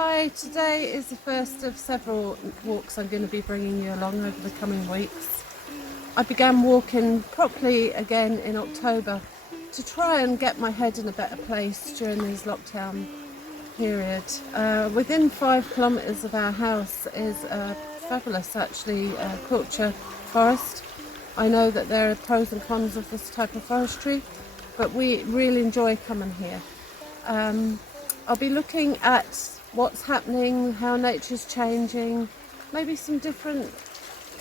Hi, today is the first of several walks I'm going to be bringing you along over the coming weeks. I began walking properly again in October to try and get my head in a better place during these lockdown period. Within 5 kilometres of our house is a fabulous quilture forest. I know that there are pros and cons of this type of forestry, but we really enjoy coming here. I'll be looking at what's happening, how nature's changing, maybe some different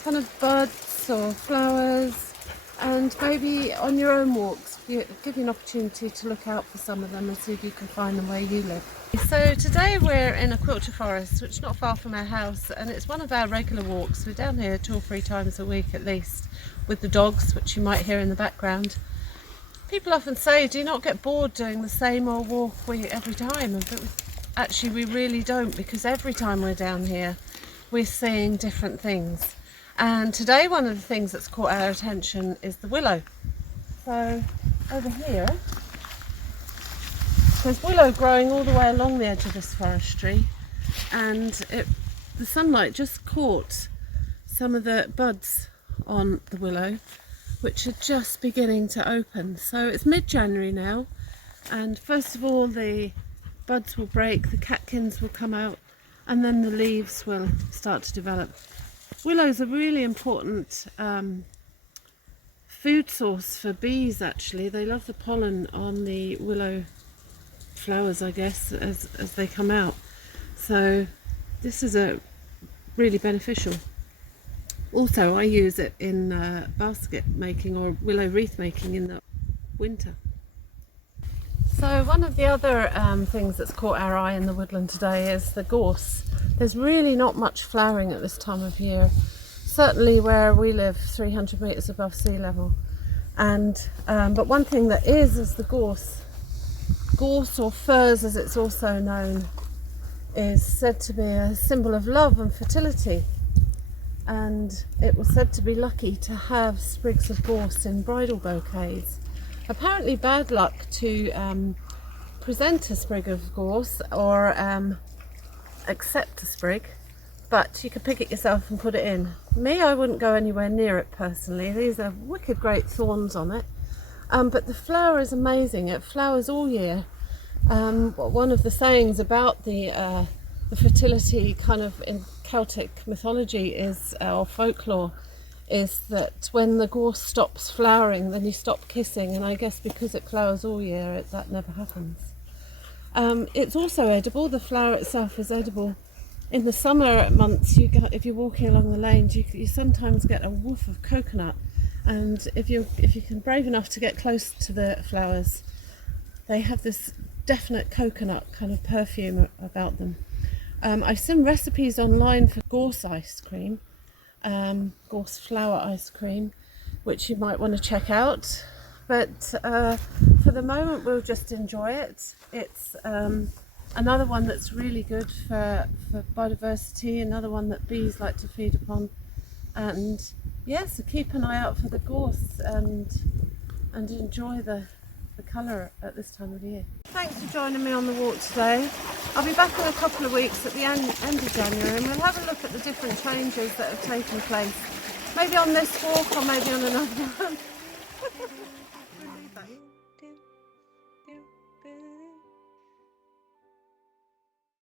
kind of buds or flowers, and maybe on your own walks give you an opportunity to look out for some of them and see if you can find them where you live. So today we're in a quilcher forest which is not far from our house, and it's one of our regular walks. We're down here 2 or 3 times a week at least with the dogs, which you might hear in the background. People often say, do you not get bored doing the same old walk every time? But actually we really don't, because every time we're down here we're seeing different things. And today one of the things that's caught our attention is the willow. So over here there's willow growing all the way along the edge of this forestry, and the sunlight just caught some of the buds on the willow, which are just beginning to open. So it's mid-January now, and first of all the buds will break, the catkins will come out, and then the leaves will start to develop. Willow's a really important food source for bees actually. They love the pollen on the willow flowers, I guess, as they come out. So this is really beneficial. Also, I use it in basket making or willow wreath making in the winter. So one of the other things that's caught our eye in the woodland today is the gorse. There's really not much flowering at this time of year, certainly where we live 300 metres above sea level. But one thing that is the gorse. Gorse, or furze as it's also known, is said to be a symbol of love and fertility. And it was said to be lucky to have sprigs of gorse in bridal bouquets. Apparently bad luck to present a sprig of gorse or accept a sprig, but you can pick it yourself and put it in. Me, I wouldn't go anywhere near it personally. These are wicked great thorns on it, but the flower is amazing. It flowers all year. One of the sayings about the fertility kind of in Celtic mythology is, or folklore, is that when the gorse stops flowering then you stop kissing, and I guess because it flowers all year that never happens. It's also edible. The flower itself is edible. In the summer months, if you're walking along the lanes, you sometimes get a whiff of coconut, and if you can brave enough to get close to the flowers, they have this definite coconut kind of perfume about them. I've seen recipes online for gorse ice cream, gorse flower ice cream, which you might want to check out, but for the moment we'll just enjoy it. It's another one that's really good for biodiversity, another one that bees like to feed upon, and yes, so keep an eye out for the gorse and enjoy the colour at this time of year. Thanks for joining me on the walk today. I'll be back in a couple of weeks at the end of January, and we'll have a look at the different changes that have taken place, maybe on this walk or maybe on another one.